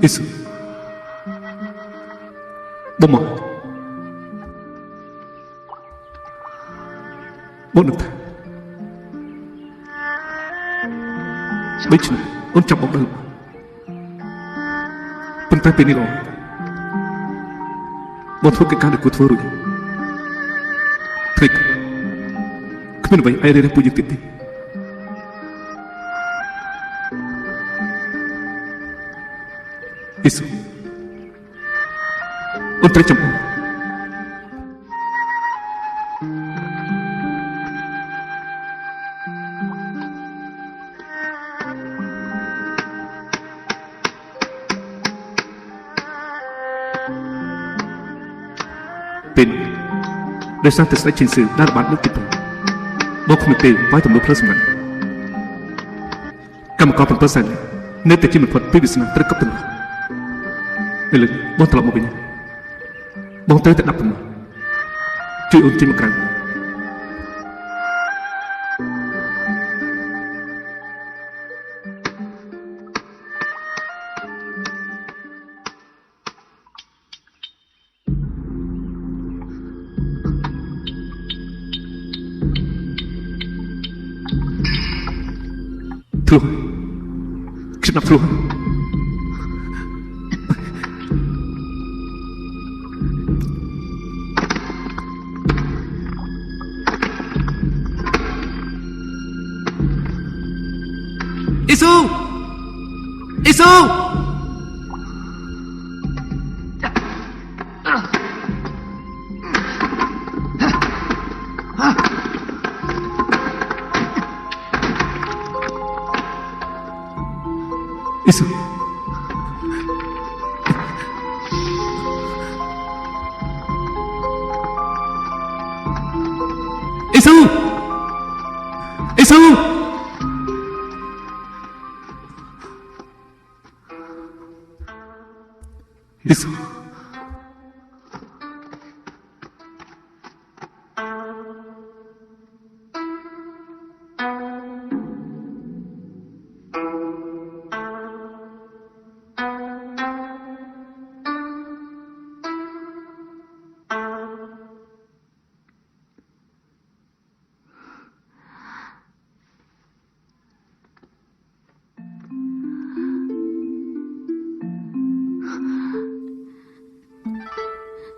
Isu Bông mong Bông được thả Bây giờ ôn chọc bóng đơn Bông tay bên đi rồi Bông thôi cái ca được của thua rồi Thầy Không biết vậy ai đây đã bùi dựng tiết đi Isu Ôn tay chồng bông Bên Đời sang từ sẽ trình sự đã là bạn nước tiếp tục Bông không được tiêu với tầm lúc plus mạnh Các mà có phần person Nên tại chỉ mình phật bí bị sẵn tất cấp từng Nên lực bông thật lọc một bên Bông tới tận đập từng Chui ôn trên một càng Thưa Xin nạp thưa Isu Isu Isu Isu Isu Isu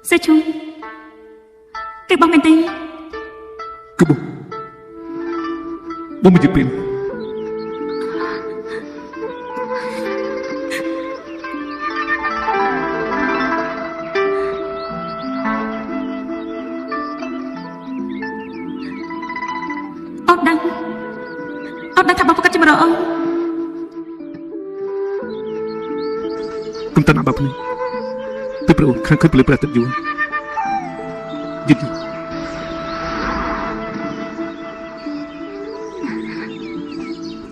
Sao chung Cái bông anh tên Cứ bông Bông mình chụp pin Ốc đăng thả bông phát cho mà rõ ông Công tân áp bạc này Tôi phải ổn khăn khơi bởi bởi tận dùa Dứt dùa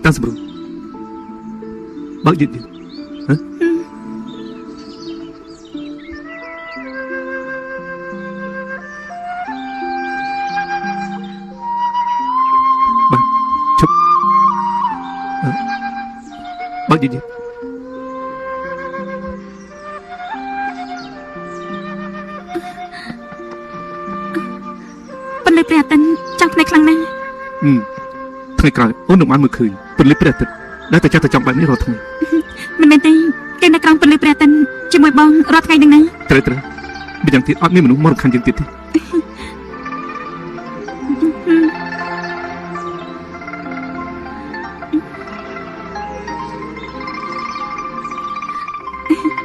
Tăng sắp rồi Bác dứt dùa Hả? Bác Chúc Bác dứt dùaព្រះតិនចង់ផ្នែកខ្លាំងណាស់ថ្ងៃក្រោយអូននឹងបានមើលឃើញពលិព្រះតិនដែលតែចាស់តែចង់បែបនេះរាល់ថ្ងៃមិនមែនទេគេនៅក្រោមពលិព្រះតិនជាមួយបងរាល់ថ្ងៃនឹងណាត្រូវមិនយ៉ាងទៀតអត់មានមនុស្សមករំខានយើងទៀតទេ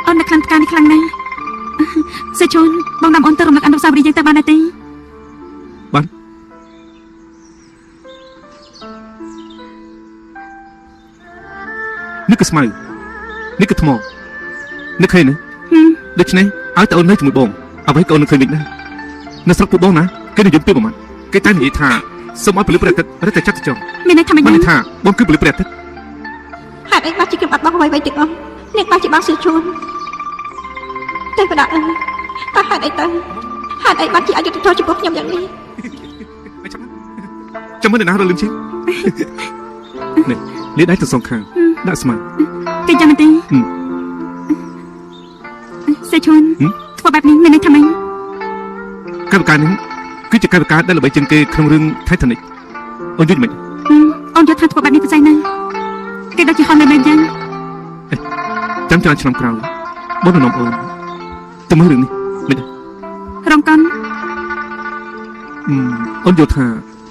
អូននៅខ្លាំងផ្កានេះខ្លាំងណាស់សេជូនបងនាំអូនទៅរំលឹកអនុស្សាវរីយ៍យើងទៅបានទេបាននេះគឺស្មៅនេះគឺថ្មនឹកឃើញណាដូច្នេះឲ្យតើអូននៅជាមួយបងអ្វីក៏អូននឹកឃើញមិនដែរនៅស្រុកពួកបងណាគេនិយមពីប្រមាណគេតែនិយាយថាសូមឲ្យពលិព្រះអាទិត្យរត់តែចាត់ចង់មានន័យថាមិនបានថាបងគឺពលិព្រះអាទិត្យហេតុអីបានជាគេបាត់បង់អ្វីៗទាំងអស់នេះបានជាបងសេជូនតែបដាអើយតើហេតុអីទៅហេតុអីបានជាអយុត្តិធម៌ចំពោះខ្ញុំយ៉ាងនេះចាំមើលអ្នកណារលឹមជានេះលាដៃទៅសងខាងដាក់ស្មាគេចាំមែនទេ សេឈួនធ្វើបែបនេះមានន័យថាម៉េច កាយវិការនេះគឺជាកាយវិការដែលល្បីជាងគេក្នុងរឿង Titanic អូនយល់មិន អូនយល់ថាធ្វើបែបនេះពិសេសណាស់គេដូចជាហន់នៅមែនចឹង ចាំច្រើនឆ្នាំក្រោយបងនឹងនាំអូនទៅមើលរឿងនេះមិន រងកន អូនយល់ថា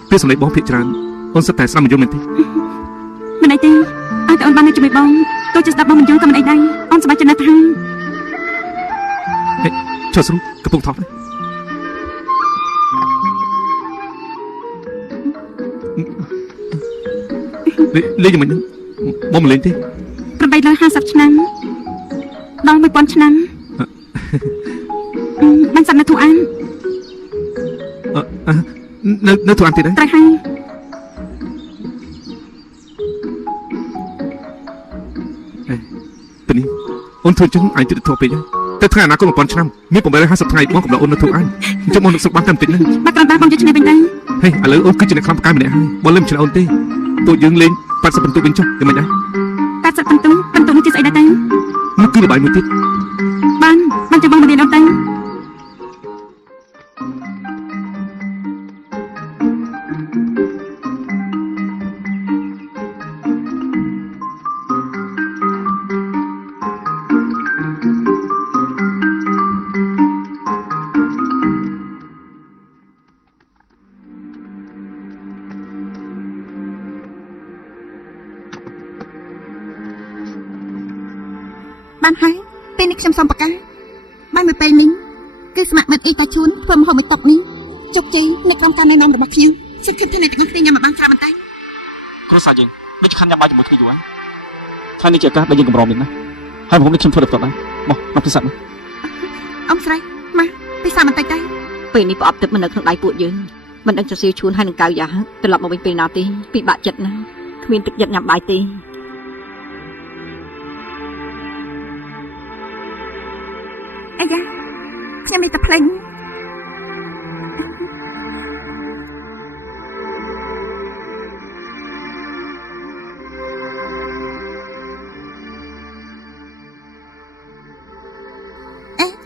ពេលសម្លេងបងភាកច្រើនអូនសិតតែស្ដាប់មិនយល់មែនទេ មិនអីទេឲ្យតែអូនបាននៅជាមួយបងទោះជាស្ដាប់បងមិនយល់ក៏មិនអីដែរអូនសប្បាយចិត្តណាស់ទៅហើយ ហេចុះស្រួលកំពុងថតលេងមិនបងមិនលេងទេ 850ឆ្នាំដល់1000ឆ្នាំបានសាប់នៅទូអាន នៅទូអានទៀតដែរ ត្រូវហើយ ពេលនេះអូនធ្វើចឹងអញទៅធប់ពេកហើយតែថ្ងៃអនាគត1000ឆ្នាំមាន850ថ្ងៃបងកំដៅអូននៅទូអានអញ្ចឹងបងនឹកសឹកបានតែបន្តិចហ្នឹង បាក់ក្រាន់បានបងយកឈ្នះវិញដែរ ហេឥឡូវអូនគឺជាអ្នកខ្លាំងផ្កាយម្នាក់ហើយបងលើមិនឆ្លអូនទេពួកយើងលេង80បន្ទុកវិញចុះយ៉ាងម៉េចដែរ 80បន្ទុកនេះជាស្អីដែរតា នោះគឺល្បែងមួយទៀត បានចាំបងមករៀនអូនតា បានហើយពេលនេះខ្ញុំសូមប្រកាសបានមួយពេលនេះគឺស្ម័គ្រមិត្តអ៊ីតាជួនធ្វើម្ហូបមួយតុកនេះជោគជ័យនៅក្នុងការណែនាំរបស់ខ្ញុំសង្ឃឹមថាអ្នកទាំងអស់គ្នាញ៉ាំបានច្រើនមែនតើ គ្រួសារយើងដូចខំញ៉ាំបាយជាមួយគ្នាយូរហើយថ្ងៃនេះជាឱកាសដែលយើងកម្រមានណាហើយម្ហូបនេះខ្ញុំធ្វើដល់ផ្ទាល់ដែរមកពិសាមក អ៊ំស្រីមកពិសាបន្តិចទៅ ពេលនេះប្រអប់ទឹកមិននៅក្នុងដៃពួកយើងមិនដឹងจะសៀវឈួនហើយនឹងកៅយ៉ាត្រឡប់មកវិញពេលណាទេពិបាកចិត្តណាស់គ្មានទឹកចិត្តញ៉ាំបាយទេ អាយ៉ាខ្ញុំមានតែភ្លេង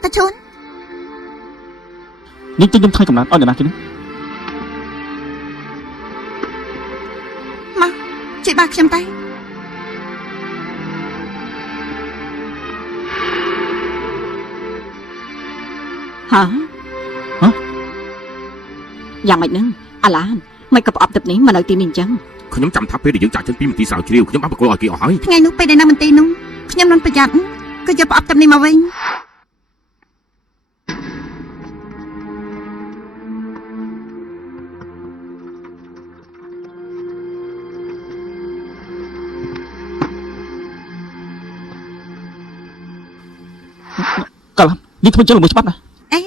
តាជួន នេះទិញខ្ញុំថ្ងៃកំណត់ឲ្យអ្នកណាគេនេះ មកជួយបាក់ខ្ញុំទៅ ហ៎យ៉ាងម៉េចនឹងអាឡានមិនក៏ប្រអប់ទឹកនេះមកនៅទីនេះអញ្ចឹង ខ្ញុំចាំថាពេលដែលយើងចាក់ចេញពីមន្ទីរស្រាវជ្រាវខ្ញុំបានប្រគល់ឲ្យគេអស់ហើយ ថ្ងៃនោះពេលដែលនៅមន្ទីរនោះខ្ញុំមិនប្រយ័ត្នក៏យកប្រអប់ទឹកនេះមកវិញ កាលនេះធ្វើចឹងល្មើសច្បាប់ណា អេ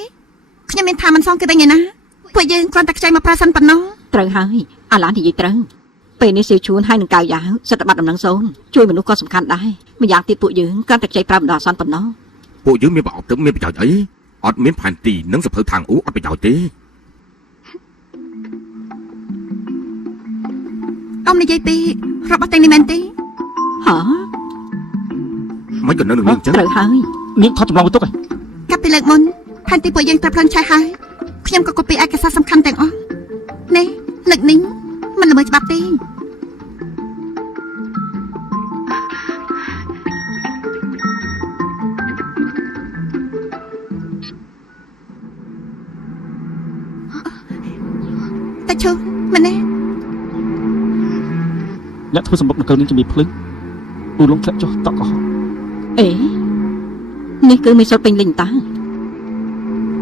ខ្ញុំមានថាមិនសងគេវិញឯណាពួកយើងគ្រាន់តែខ្ចីមកប្រាសិនប៉ុណ្ណោះ ត្រូវហើយអាឡាននិយាយត្រូវពេលនេះសៀវឈួនហើយនឹងកៅយ៉ាសិទ្ធិប័ណ្ណដំណឹងសូនជួយមនុស្សក៏សំខាន់ដែរម្យ៉ាងទៀតពួកយើងគ្រាន់តែខ្ចីប្រាំបណ្ដោះអាសន្នប៉ុណ្ណោះ ពួកយើងមានប្រអប់ទឹកមានប្រយោជន៍អីអត់មានផែនទីនិងសភៅທາງអ៊ូអត់ប្រយោជន៍ទេ អ៊ំនិយាយពីរបស់ទាំងនេះមែនទេ ហ៎ មិនក៏នៅនឹងយើងចឹង ត្រូវហើយ នាងថតចម្លងបន្ទុកឯង កាប់ពីលើកមុនផែនទីពួកយើងត្រូវផ្លឹងឆេះហើយខ្ញុំក៏កូពីឯកសារសំខាន់ទាំងអស់នេះលើកនេះមិនល្មើសច្បាប់ទេតាឈូមែនទេ អ្នកធ្វើសម្បុកដង្កូវនេះជំនាញភ្លើងអ៊ូលងធ្លាក់ចុះតក់កោះ អេនេះគឺមិនសុទ្ធពេញលេញតា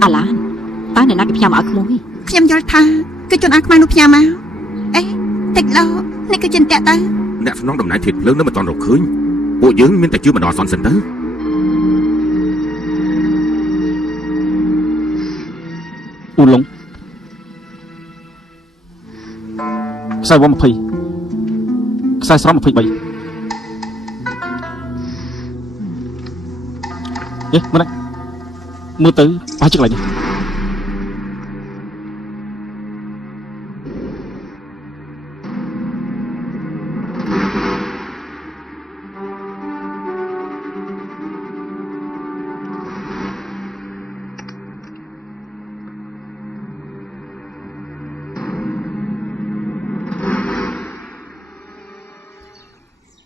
អាឡានតើអ្នកណាគេផ្ញើមកឲ្យក្មួយ ខ្ញុំយល់ថាគឺជនអាខ្មៅនោះផ្ញើមកអេតិចឡោនេះគឺចិនតាក់ទៅ អ្នកសំណងតំណែងធាតុភ្លើងនៅមិនទាន់រកឃើញពួកយើងមានតែជឿបណ្ដោះអាសន្នសិនទៅ អ៊ូលងខ្សែវ20ខ្សែស្រោម23យេមើលមើលទៅប្រហែលជាកន្លែងនេះ អ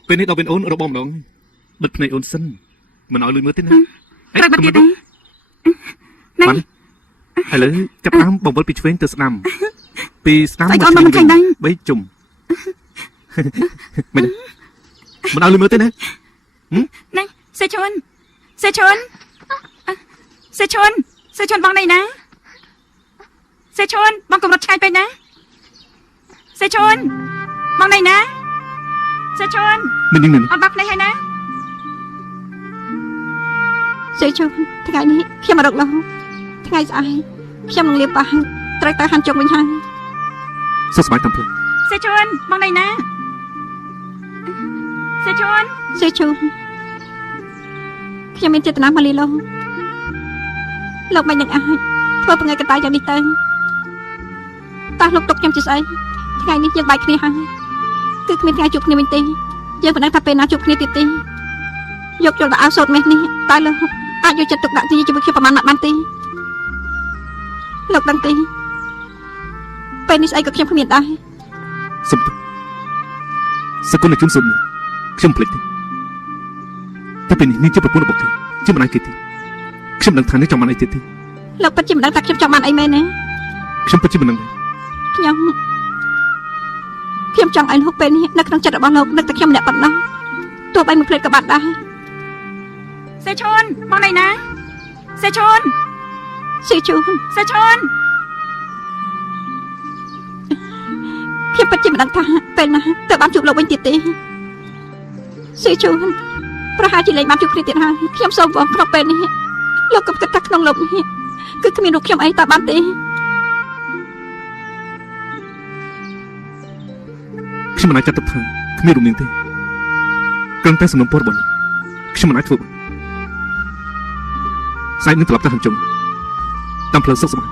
ពេលនេះដល់វិញអូនរបស់ម្ដងបិទភ្នែកអូនសិនមិនឲ្យលុយមើលទេណា ត្រូវបាត់ទៀតទេ បានឥឡូវចាប់តាមបង្វិលពីឆ្វេងទៅស្ដាំពីស្ដាំ ស្អីអូនមកមិនឃើញដែរ 3ជុំមិនឲ្យលុយមើលទេណា ណែសេឈុនសេឈុនសេឈុនសេឈុនបងណៃណាសេឈុនបងកំរត់ឆ្ងាយពេកណាសេឈុនបងណៃណាសេឈុន មិននឹង អត់បាត់ភ្នែកហើយណាសេឈុនថ្ងៃនេះខ្ញុំរកលោថ្ងៃស្អែកខ្ញុំនឹងលាបបាសត្រូវទៅហាន់ជុកវិញហើយ សុខសប្បាយតាមផ្លូវ សេឈុនបងណៃណាសេឈុនសេឈុនខ្ញុំមានចេតនាមកលីលោកមិននឹងអាចធ្វើបង្ហើយកតាយ៉ាងនេះទៅតោះលោកទុកខ្ញុំជាស្អីថ្ងៃនេះយើងបែកគ្នាហើយគឺគ្មានថ្ងៃជួបគ្នាវិញទេយើងមិនដឹងថាពេលណាជួបគ្នាទៀតទេយកយល់ដល់អោសោតមេះនេះតើលោកអាចយកចិត្តទុកដាក់ទីជាមួយខ្ញុំប្រមាណម៉ាត់បានទេលោកដឹងទេពេលនេះស្អីក៏ខ្ញុំគ្មានដែរ សុំទោសសកុននឹងជុំសុំខ្ញុំភ្លេចទេតែពេលនេះជាប្រពន្ធរបស់គេជាមិនអាចគេទេខ្ញុំនឹងថានេះចង់បានអីទៀតទេ លោកពិតជាមិនដឹងថាខ្ញុំចង់បានអីមែនទេ ខ្ញុំពិតជាមិនដឹងទេ ខ្ញុំចង់ឲ្យលោកពេលនេះនៅក្នុងចិត្តរបស់លោកនឹកតែខ្ញុំម្នាក់ប៉ុណ្ណោះទោះបីមួយភ្លេចក៏បានដែរសេឈុនបងណៃណាសេឈុនសេឈុនសេឈុនខ្ញុំពិតជាមិនដឹងថាពេលណាទៅបានជួបលោកវិញទៀតទេសេឈុនប្រហែលជាលែងបានជួបគ្នាទៀតហើយខ្ញុំសូមបងក្នុងពេលនេះលោកកុំគិតថាក្នុងលោកនេះគឺគ្មានរូបខ្ញុំអីតើបានទេ ខ្ញុំមិនអាចចាត់ទុកថាគ្មានរូបនាងទេគ្រាន់តែសំណុំពររបស់នេះខ្ញុំមិនអាចធ្វើបានស្អែកនឹងត្រឡប់ទៅហាន់ជុំតាមផ្លូវសុខសប្បាយ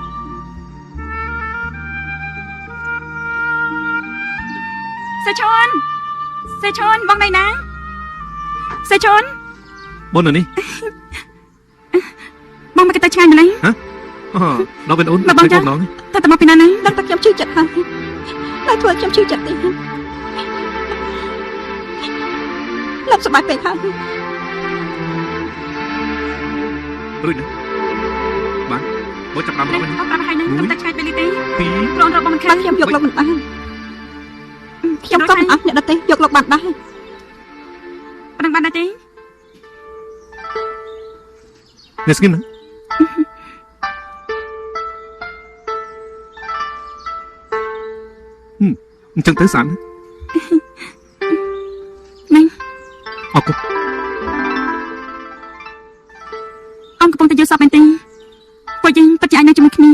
សេឈុនសេឈុនបងណៃណាសេឈុន បងនៅនេះ បងមកទៅឆ្ងាយម្ល៉េះ ហ៎ដល់វិញអូន បងចា ម្ដង តើតមកពីណាណាដឹងតែខ្ញុំឈឺចិត្តហើយតែធ្វើខ្ញុំឈឺចិត្តទេលោកសប្បាយពេកហើយ រួចណាបាទបងចាប់ដើមរកវិញ អត់ប្រាប់ហើយណាខ្ញុំតែឆ្ងាយពេកនេះទេ ពីរ ប្រងរកបងមិនខានខ្ញុំយកលោកមិនបានខ្ញុំក៏មិនអស់អ្នកដទៃយកលោកបានដែរប៉ុណ្ណឹងបានដែរទេ អ្នកស្គីមណាអញ្ចឹងទៅសាន ណៃ អរគុណ អង្គកំពុងតែយល់សប្តិមែនទេពួកយើងពិតជាអាចនៅជាមួយគ្នា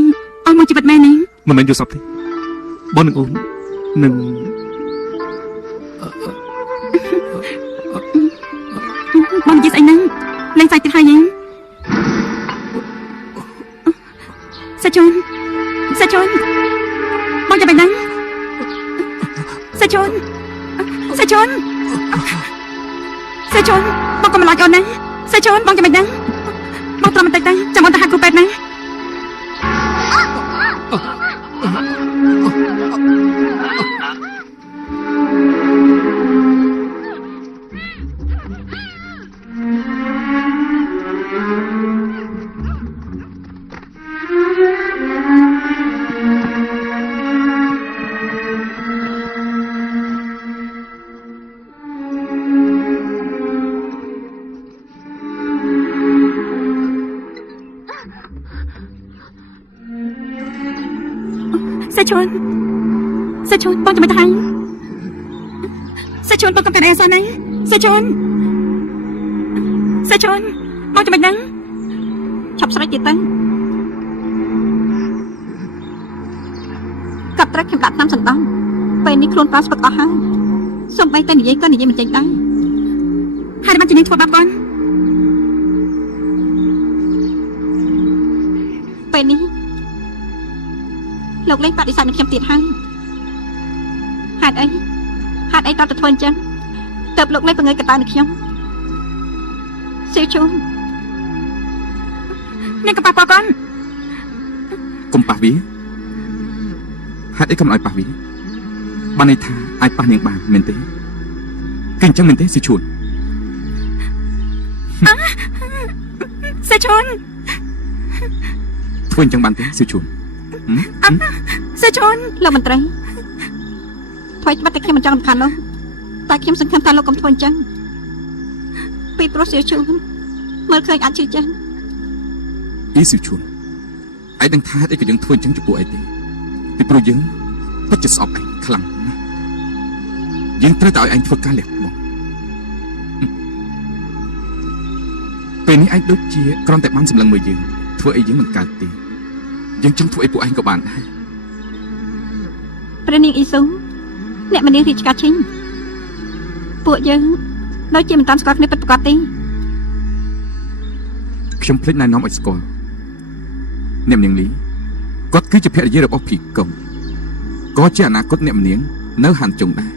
អស់មួយជីវិតមែនទេ មិនមែនយល់សប្តិទេបងនឹងអូននឹង បងនិយាយស្អីហ្នឹងលេងសាច់ទៀតហើយយើងសេជុនសេជុនបងចាំមិនដឹងសេជុនសេជុនសេជុនបងកុំឡោចអូនណាសេជុនបងចាំមិនដឹងបងត្រឹមបន្តិចទៅចាំអូនទៅហៅគ្រូពេទ្យណា សេជុនសេជុនបងចាំមិនថាសេជុនបងកំតែអីសោះណាសេជុនសេជុនបងចាំមិនដឹងឈប់ស្រេចទៀតទៅកាប់ត្រឹកខ្ញុំដាក់តាមសណ្ដំពេលនេះខ្លួនប្រាស្ពឹកអស់ហើយសូម្បីតែនិយាយក៏និយាយមិនចេញដែរហើយបានជានាងធ្វើបាបកូនពេលនេះ លោកលេងបដិសេធនឹងខ្ញុំទៀតហើយហេតុអីតើទៅធ្វើអញ្ចឹងតើបលោកលេងបង្ងើយកតានឹងខ្ញុំសេជូននាងកប៉ាប៉កូនក ុំប៉ះវាហេតុអីក៏មិនឲ្យប៉ះវាបានន័យថាអាចប៉ះនាងបានមែនទេ គឺអញ្ចឹងមែនទេសៀឈួន សេឈុន ធ្វើអញ្ចឹងបានទេសៀឈួន សេឈុន លោកមន្ត្រីថ្មីច្បាស់តែខ្ញុំមិនចង់រំខានលោកតែខ្ញុំសង្ឃឹមថាលោកកុំធ្វើអញ្ចឹងពីព្រោះសៀឈួនមើលឃើញអាចជឿចាស់ អ៊ីសៀឈួនឯងដឹងថាហេតុអីក៏យើងធ្វើអញ្ចឹងចំពោះឯងទេពីព្រោះយើងពិតជាស្អប់ឯងខ្លាំងណាស់យើងត្រូវតែឲ្យឯងធ្វើការលះបង់ពេលនេះឯងដូចជាគ្រាន់តែបានសម្លឹងមើលយើងធ្វើអីយើងមិនកើតទេយើងចង់ធ្វើអីពួកឯងក៏បានដែរ ព្រះនាងអ៊ីស៊ូអ្នកមនាងរាជការឈិញពួកយើងដូចជាមិនតាន់ស្គាល់គ្នាពិតប្រាកដទេ ខ្ញុំភ្លេចណែនាំឲ្យស្គាល់អ្នកនាងលីគាត់គឺជាភរិយារបស់ភីកុងក៏ជាអនាគតអ្នកនាងនៅហានជុងដែរ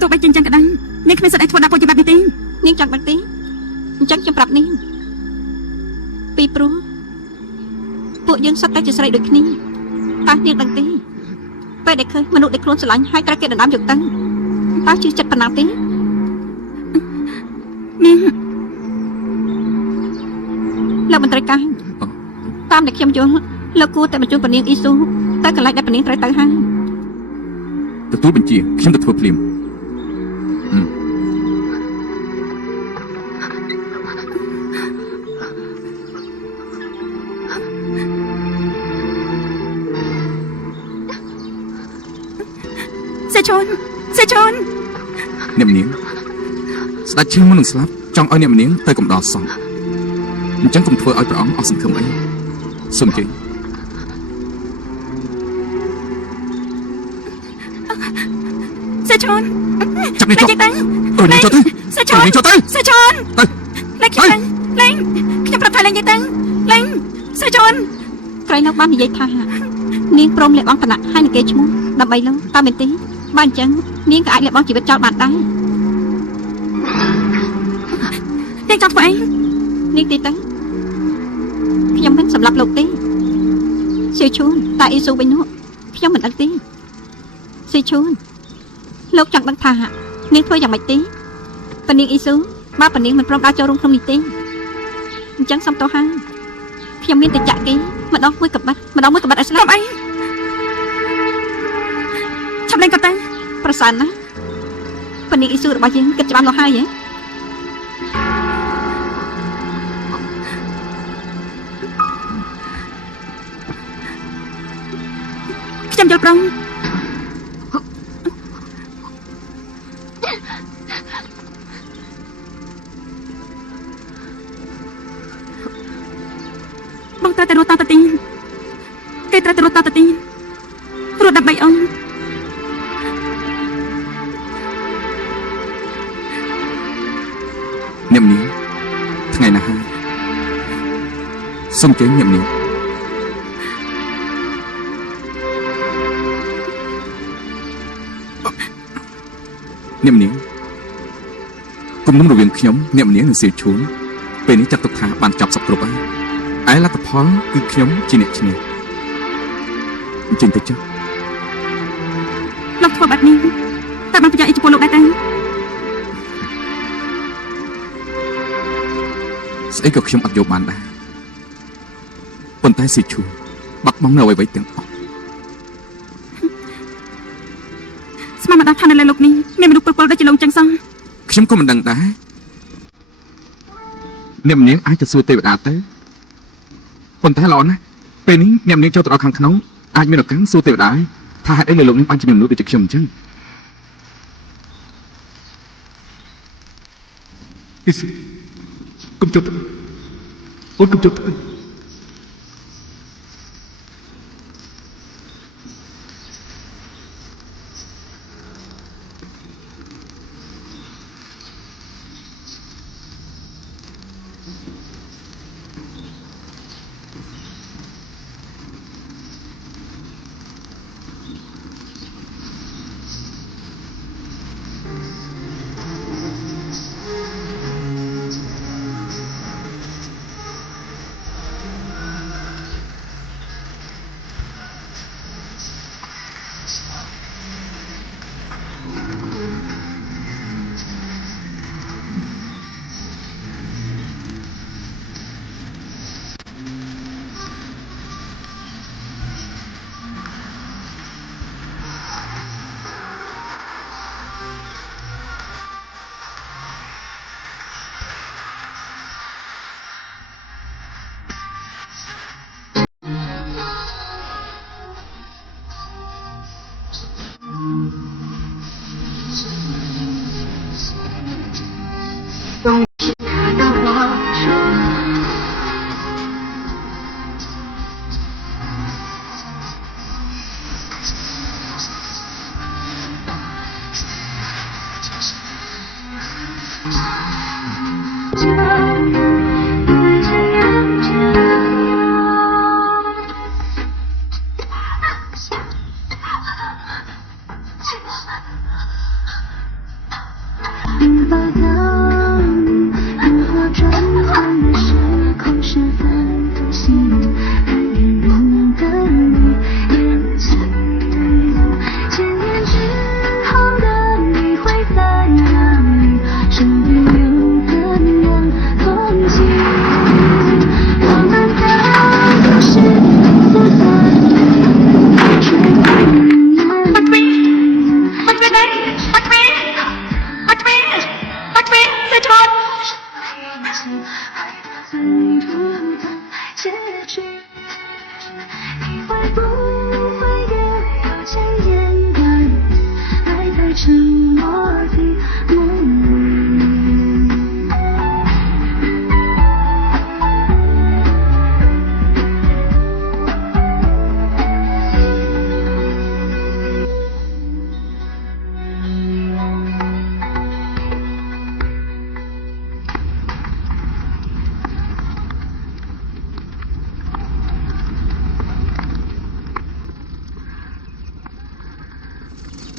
ទោះបីជាអញ្ចឹងក៏ដោយនាងគ្មានសិទ្ធិឲ្យធ្វើដល់ពួកជាបែបនេះទេ នាងចង់ដឹងទេអញ្ចឹងខ្ញុំប្រាប់នាងពីព្រោះពួកយើងសុទ្ធតែជាស្រីដូចគ្នាតើនាងដឹងទេពេលដែលឃើញមនុស្សដែលខ្លួនស្រឡាញ់ហើយត្រូវគេដណ្ដើមយកទៅតើជឿចិត្តប៉ុណ្ណាទេ នាង លោកមន្ត្រីកាយតាមដែលខ្ញុំយល់លោកគួរតែបញ្ជូនព្រះនាងអ៊ីស៊ូទៅកន្លែងដែលព្រះនាងត្រូវទៅហើយ ទទួលបញ្ជាខ្ញុំទៅធ្វើភ្លាម សេឈុន អ្នកនាងស្ដេចឈឹងមុននឹងស្លាប់ចង់ឲ្យអ្នកនាងទៅកំដរសង្ឃអញ្ចឹងកុំធ្វើឲ្យព្រះអង្គអស់សង្ឃឹមអីសូមជឿ សេឈុន ចាប់នាងចុះ ទៅ នាងចុះទៅ សេឈុន នាងចុះទៅ សេឈុន ទៅ លេងខ្ញុំលេងខ្ញុំប្រាប់ថាលេងទៅលេងសេឈុន ក្រៃនៅបាននិយាយថានាងព្រមលះបង់ឋានៈហើយនឹងគេឈ្មោះដើម្បីលោកតើមែនទេបើអញ្ចឹងនាងក៏អាចលះបង់ជីវិតចោលបានដែរ នាងចង់ធ្វើអី នាងទីទៅខ្ញុំមិនសម្លាប់លោកទេសៀឈួនតែអ៊ីស៊ូវិញនោះខ្ញុំមិនដឹងទេសៀឈួនលោកចង់ដឹងថានាងធ្វើយ៉ាងម៉េចទេប៉នាងអ៊ីស៊ូបើប៉នាងមិនព្រមដើរចូលរួមក្នុងនេះទេអញ្ចឹងសុំទោសហើយខ្ញុំមានតែចាក់គេម្ដងមួយកបាត់ឲ្យស្លាប់អី ឆាប់លេងក៏ទៅ ប្រសើរណាស់ប៉នាងអ៊ីស៊ូរបស់យើងគិតច្បាស់មកហើយហ៎ ខ្ញុំយល់ព្រមបងត្រូវតែរត់តទៅទីគេត្រូវតែរត់តទៅទីរត់ដើម្បីអូន អ្នកនាងថ្ងៃណាហើយសូមជើញអ្នកនាង អ្នកនាងគុំនុំរវាងខ្ញុំអ្នកនាងនិងសៀវឈួនពេលនេះចាត់ទុកថាបានចាប់សពគ្រប់ហើយឯលទ្ធផលគឺខ្ញុំជាអ្នកឈ្នះអញ្ចឹងទៅចុះ លោកធ្វើបែបនេះតែបានប្រយោជន៍អីចំពោះលោកដែរទេ ស្អីក៏ខ្ញុំអត់យកបានដែរប៉ុន្តែសៀវឈួនបាត់បង់នៅអ្វីៗទាំងអស់ ស្មានមកដល់ឋាននៅលើលោកនេះមានមនុស្សពលដូចជាលោកចឹងសោះ ខ្ញុំក៏មិនដឹងដែរអ្នកនាងអាចទៅសួរទេវតាទៅប៉ុន្តែល្អណាស់ពេលនេះអ្នកនាងចូលទៅដល់ខាងក្នុងអាចមានឱកាសសួរទេវតាថាហេតុអីលើលោកនេះបានជាមនុស្សដូចជាខ្ញុំអញ្ចឹង កុំជប់អូនកុំជប់ អ明白到你如何转换的时空是反复吸引，爱恋人的你眼睛，千年之后的你会在哪里？身边有怎样风景？我们的故事似散离，却不言语。最后的结局，你会不会也有千言万语，埋在沉默的梦里？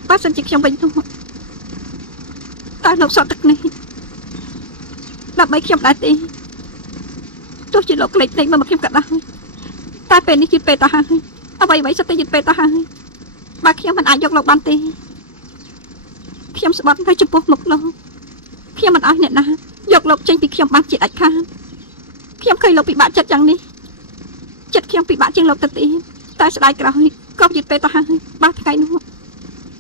បើសិនជាខ្ញុំវិញនោះតើលោកសតទឹកនេះដើម្បីខ្ញុំដែរទេទោះជាលោកក្លេកភ្នែកមកខ្ញុំក៏ដោយតែពេលនេះជិតពេលទៅហើយអ្វីៗសុទ្ធតែជិតពេលទៅហើយបើខ្ញុំមិនអាចយកលោកបានទេខ្ញុំស្បត់នៅចំពោះមុខលោកខ្ញុំមិនអោយអ្នកណាយកលោកចេញពីខ្ញុំបានជាដាច់ខាតខ្ញុំឃើញលោកពិបាកចិត្តយ៉ាងនេះចិត្តខ្ញុំពិបាកជាងលោកទៅទៀតតែស្ដាយក្រោយក៏ជិតពេលទៅហើយបើថ្ងៃនោះ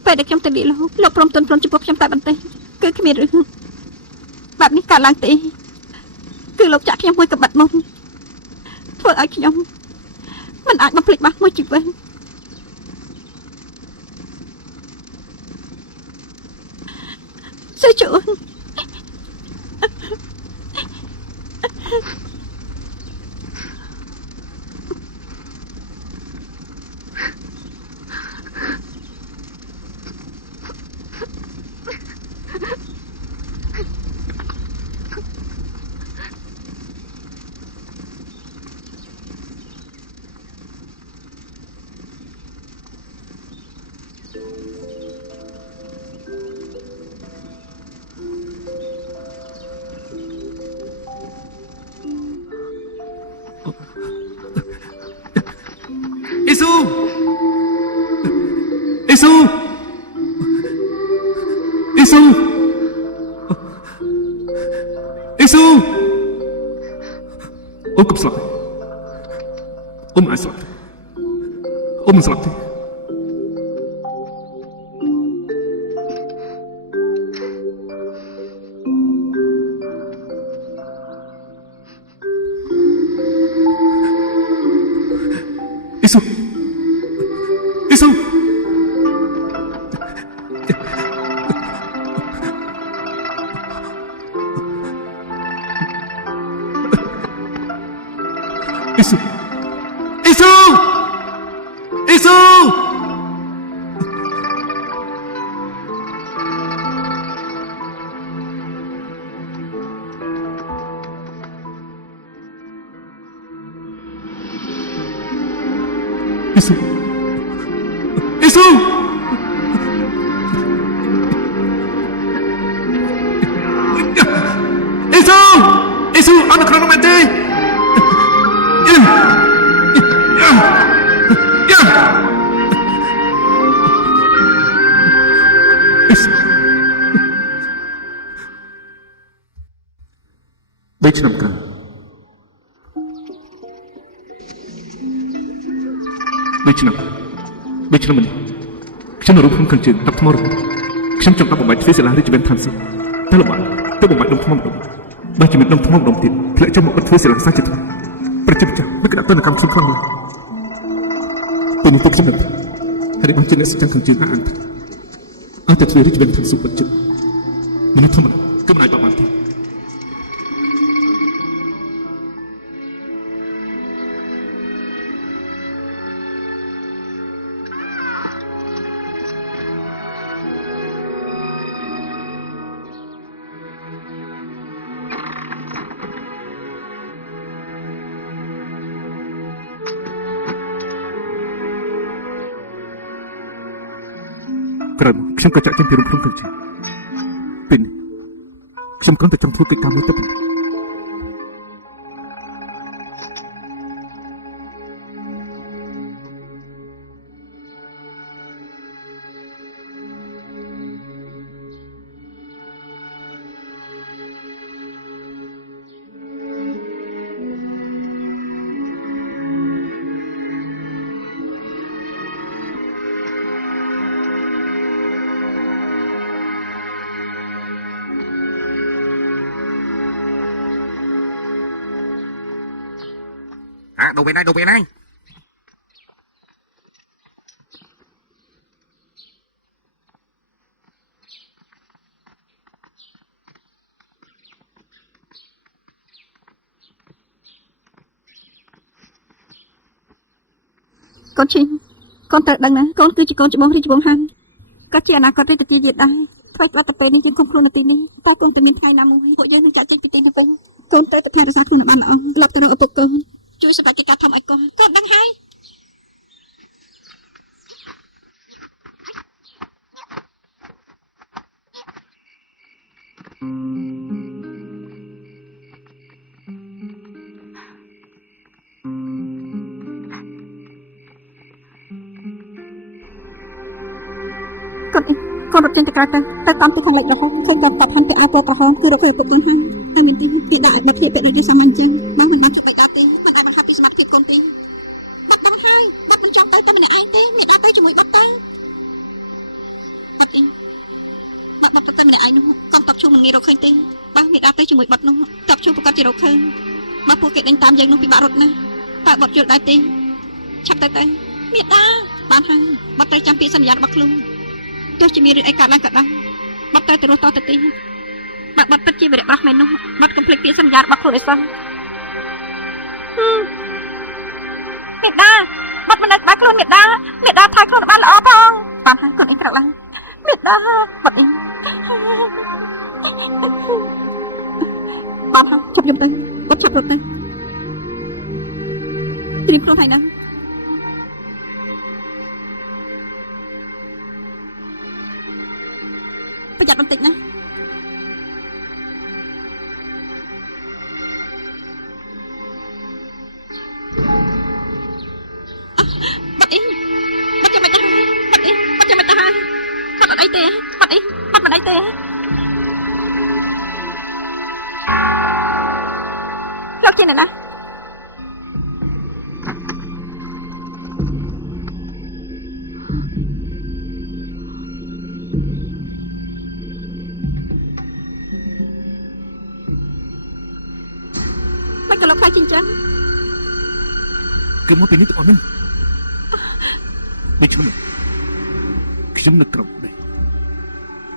ពេលដែលខ្ញុំទៅលាលោកព្រមទន់ព្រមចំពោះខ្ញុំតែបន្តិចគឺគ្មានរឿងបែបនេះកើតឡើងទេគឺលោកចាក់ខ្ញុំមួយកបិតមុនធ្វើឲ្យខ្ញុំមិនអាចបំភ្លេចបានមួយជីវិតសេជួនអូកុំស្លាប់អូមិនអាចស្លាប់អូមិនស្លាប់ទេអ៊ីស៊ូអ៊ីស៊ូ3 ឆ្នាំក្រោយ3ឆ្នាំនេះខ្ញុំនៅរូបក្នុងខាងជើងដប់ថ្មរហូតខ្ញុំចង់ដាក់បំបាច់ទ្វេសិលារាជវង្សឋានសួគ៌តែលំបាកទៅបំបាច់ដុំថ្មម្ដងបើជាមានដុំថ្មម្ដងទៀតធ្លាក់ចុះមកបិទទ្វេសិលាសាជាថ្មីប្រជាម្ចាស់មិនក្តាប់ទៅនឹងកម្មខ្ញុំខ្លាំងឡើយពេលនេះទៅខ្ញុំនឹងហើយបានជាអ្នកសកម្មខាងជើងអានថាអត់តែទ្វេរាជវង្សឋានសួគ៌បិទជិតមនុស្សធម្មតាគឺមិនអាចបបានទេ ក្រោយមកខ្ញុំក៏ចាក់ចេញពីរំភើបទៅជាពេលនេះខ្ញុំគ្រាន់តែចង់ធ្វើកិច្ចការមួយទៅប៉ុណ្ណោះ Đồ về này. កូនឈីកូនត្រូវដឹងណាកូនគឺជាកូនច្បងរាជវង្សហានក៏ជាអនាគតរាជទាយាដែរថ្មីបាត់ទៅពេលនេះយើងគុំខ្លួននៅទីនេះតែកូនតែមានថ្ងៃណាមួយពួកយើងនឹងចាក់ចេញពីទីនេះវិញកូនត្រូវតែថែរក្សាខ្លួនឲ្យបានល្អត្រឡប់ទៅរកឪពុកកូនជួយសម្រាប់កិច្ចការធំឲ្យកូនកូនដឹងហើយ កូនរត់ចេញទៅក្រៅទៅតាមទីខាងលិចរហូតឃើញកូនតបហន់ទៅអាយពណ៌ក្រហមគឺរកឃើញឪពុកកូនហើយតែមានទីពីដាក់បាត់ភាពពេលដូចនេះសាមញ្ញចឹងបងមិនបានគិតបែកដាទេមិនអាចបង្ហាត់ពីសមត្ថភាពកូនទេបាត់ដឹងហើយបាត់មិនចង់ទៅតែម្នាក់ឯងទេមានដល់ទៅជាមួយបាត់ទៅបាត់អីបាត់ទៅម្នាក់ឯងនោះកូនតបជួមិនងាយរកឃើញទេបាទមានដល់ទៅជាមួយបាត់នោះតបជួប្រកាសជារកឃើញបើពួកគេដេញតាមយើងនោះពិបាករត់ណាស់តើបាត់យល់ដែរទេឆាប់ទៅមានដាបានហើយបាត់ទៅចាំពាក្យសន្យារបស់ខ្លួន ទោះជាមានរឿងអីកើតឡើងក៏ដោយបាត់ទៅរស់តទៅទីបើបាត់ពិតជាវីរៈប្រាស់មែននោះបាត់កុំភ្លេចពាក្យសន្យារបស់ខ្លួនឲ្យសោះមេដាបាត់មិននៅក្បែរខ្លួនមេដាថែខ្លួនបានល្អផងបានហើយកូនអីក្រឹកឡើងមេដាបាត់អីបានហើយជប់យំទៅបាត់ជប់រត់ទៅត្រៀមខ្លួនហើយណា ប្រយ័ត្នបន្តិចណាបាត់អីបាត់ចាំមិនទៅបាត់អីបាត់ចាំមិនទៅហើយបាត់អត់អីទេបាត់អីបាត់មិនអីទេលោកជាណា ก็លោកខ្លាចជាងចឹង គឺមកពីនេះទាំងអស់នេះដូចខ្ញុំនឹកក្រោបដែរ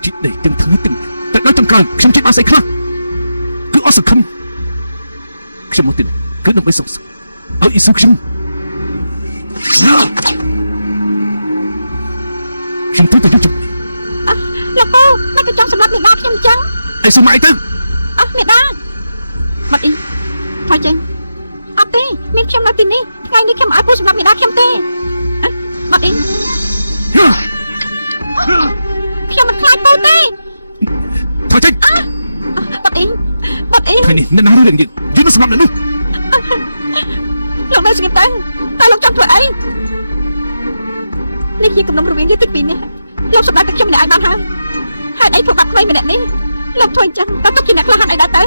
ជីកដីទាំងថ្ងៃទាំងតែដល់ចង្កើខ្ញុំជិះបានស្អីខ្លះគឺអស់សង្ឃឹមខ្ញុំមកទីនេះគឺដើម្បីសុខឲ្យអ៊ីស៊ូខ្ញុំត្រូវទៅជុំលោកពូមិនទៅចង់សម្រាប់មេដាខ្ញុំចឹង អីសុំមកអីទៅ អត់មេដាបាត់អីថយចេញអត់ទេមានខ្ញុំនៅទីនេះថ្ងៃនេះខ្ញុំឲ្យពូសម្រាប់មេដាខ្ញុំទេបាត់អីខ្ញុំមិនខ្លាចពូទេ ថយចេញ បាត់អី ថ្ងៃនេះនៅរឿងនេះយើងមិនសម្រាប់នៅនោះ លោកនៅស្ងៀមទៅតែលោកចង់ធ្វើអីនេះជាកំណុំរវាងយើងទាំងពីរនេះលោកសម្រាប់តែខ្ញុំម្នាក់ឯងបានហើយហេតុអីធ្វើបាត់ក្មេងម្នាក់នេះលោកធ្វើអញ្ចឹងតើទុកជាអ្នកក្លាហានអីដែរទៅ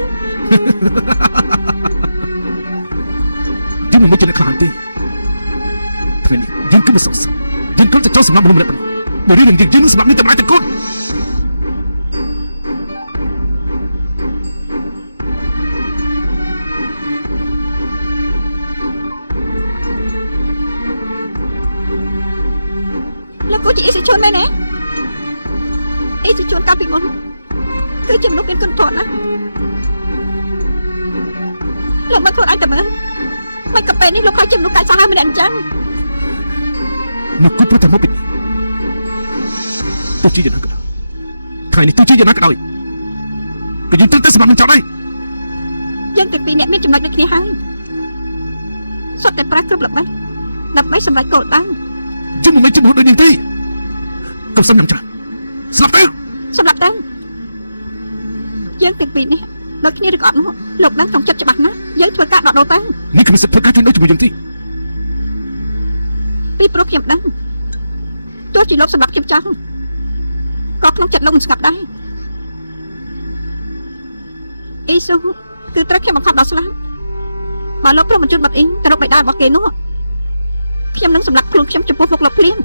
យើងមិនមកជាអ្នកខ្លាំងទេថ្ងៃនេះយើងគឺមិនសុខសាន្តយើងគ្រាន់តែចូលសម្រាប់មនុស្សម្នាក់ប៉ុណ្ណោះបើរឿងយើងនឹងសម្រាប់នេះតែម្នាក់ទាំងកូនលោកគូជាអេស៊ីជួនមែនទេអេស៊ីជួនកាលពីមុនគឺជាមនុស្សមានគុណធម៌ណាស់លោកមកខ្លួនឯងតែមើល មិនក៏ពេលនេះលោកខ្លាចជាមនុស្សកាច់សាហាវម្នាក់អញ្ចឹងលោកគូប្រតែមកពីទោះជាយ៉ាងណាក៏ដោយថ្ងៃនេះទោះជាយ៉ាងណាក៏ដោយក៏យើងត្រូវតែសម្រាប់នឹងចោលដែរយើងទាំងពីរនាក់មានចំណុចដូចគ្នាហើយសុទ្ធតែប្រាស់គ្រប់ល្បិចដើម្បីសម្រេចគោលដៅយើងមិនមែនជាមនុស្សដូចនេះទេកុំសុំញ៉ាំចាស់ ស្លាប់ទៅ សម្រាប់ទៅយើងទាំងពីរនេះដូចគ្នាឬក៏អត់នោះលោកដឹងក្នុងចិត្តច្បាស់ណាស់យើងធ្វើការដកដូរទៅ នេះគ្មានសិទ្ធិធ្វើការជួញដូរជាមួយយើងទេ ពីព្រោះខ្ញុំដឹងទោះជាលោកសម្រាប់ខ្ញុំចង់ក៏ក្នុងចិត្តលោកមិនស្ងាត់ដែរអ៊ីស៊ូគឺត្រូវខ្ញុំបង្ខំដល់ស្លាប់បើលោកព្រមបញ្ជូនបាត់អ៊ីងទៅរកបិតារបស់គេនោះខ្ញុំនឹងសម្លាប់ខ្លួនខ្ញុំចំពោះមុខលោកភ្លាម